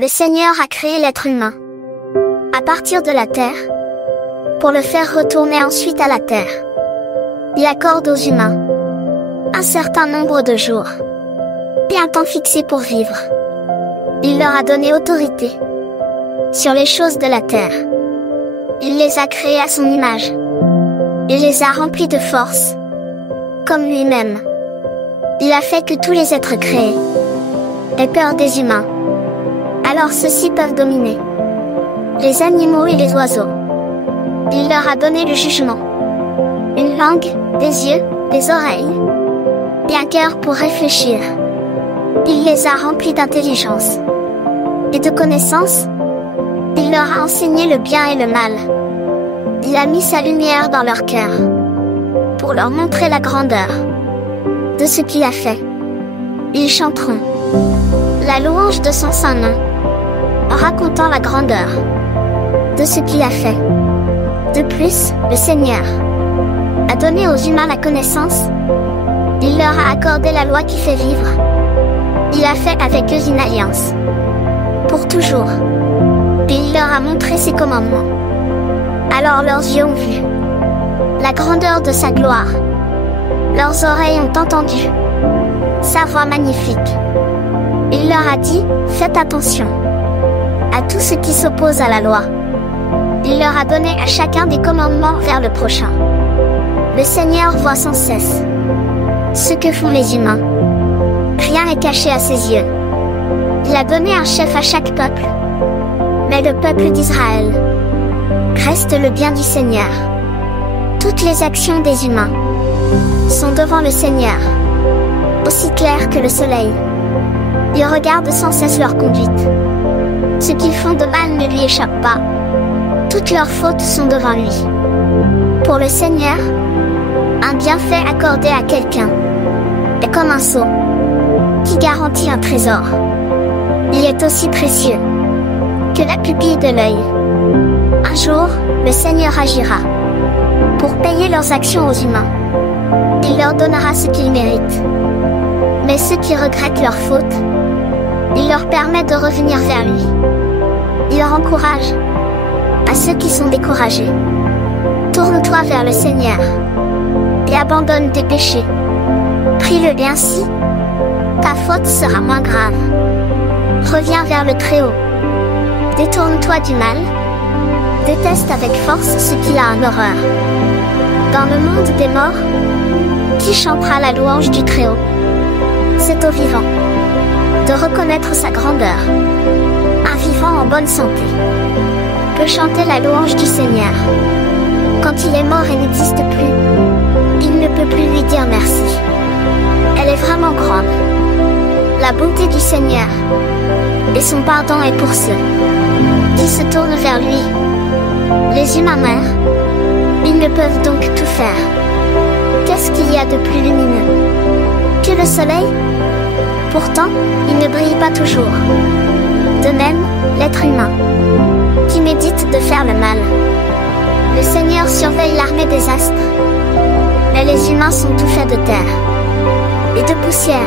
Le Seigneur a créé l'être humain à partir de la terre, pour le faire retourner ensuite à la terre. Il accorde aux humains un certain nombre de jours et un temps fixé pour vivre. Il leur a donné autorité sur les choses de la terre. Il les a créés à son image. Il les a remplis de force, comme lui-même. Il a fait que tous les êtres créés aient peur des humains. Alors ceux-ci peuvent dominer les animaux et les oiseaux. Il leur a donné le jugement, une langue, des yeux, des oreilles, et un cœur pour réfléchir. Il les a remplis d'intelligence et de connaissance. Il leur a enseigné le bien et le mal. Il a mis sa lumière dans leur cœur, pour leur montrer la grandeur de ce qu'il a fait. Ils chanteront la louange de son saint nom, en racontant la grandeur de ce qu'il a fait. De plus, le Seigneur a donné aux humains la connaissance. Il leur a accordé la loi qui fait vivre. Il a fait avec eux une alliance pour toujours. Et il leur a montré ses commandements. Alors leurs yeux ont vu la grandeur de sa gloire. Leurs oreilles ont entendu sa voix magnifique. Il leur a dit, faites attention à tout ce qui s'oppose à la loi. Il leur a donné à chacun des commandements vers le prochain. Le Seigneur voit sans cesse ce que font les humains. Rien n'est caché à ses yeux. Il a donné un chef à chaque peuple. Mais le peuple d'Israël reste le bien du Seigneur. Toutes les actions des humains sont devant le Seigneur, aussi claires que le soleil. Il regarde sans cesse leur conduite. Ce qu'ils font de mal ne lui échappe pas. Toutes leurs fautes sont devant lui. Pour le Seigneur, un bienfait accordé à quelqu'un est comme un sceau qui garantit un trésor. Il est aussi précieux que la pupille de l'œil. Un jour, le Seigneur agira pour payer leurs actions aux humains. Il leur donnera ce qu'ils méritent. Mais ceux qui regrettent leurs fautes, il leur permet de revenir vers lui. Il leur encourage à ceux qui sont découragés. Tourne-toi vers le Seigneur et abandonne tes péchés. Prie-le ainsi, ta faute sera moins grave. Reviens vers le Très-Haut. Détourne-toi du mal. Déteste avec force ce qu'il a en horreur. Dans le monde des morts, qui chantera la louange du Très-Haut? C'est au vivant de reconnaître sa grandeur. Un vivant en bonne santé peut chanter la louange du Seigneur. Quand il est mort et n'existe plus, il ne peut plus lui dire merci. Elle est vraiment grande, la bonté du Seigneur, et son pardon est pour ceux qui se tournent vers lui. Les humains meurent, ils ne peuvent donc tout faire. Qu'est-ce qu'il y a de plus lumineux que le soleil? Pourtant, il ne brille pas toujours. De même, l'être humain qui médite de faire le mal. Le Seigneur surveille l'armée des astres, mais les humains sont tout faits de terre et de poussière.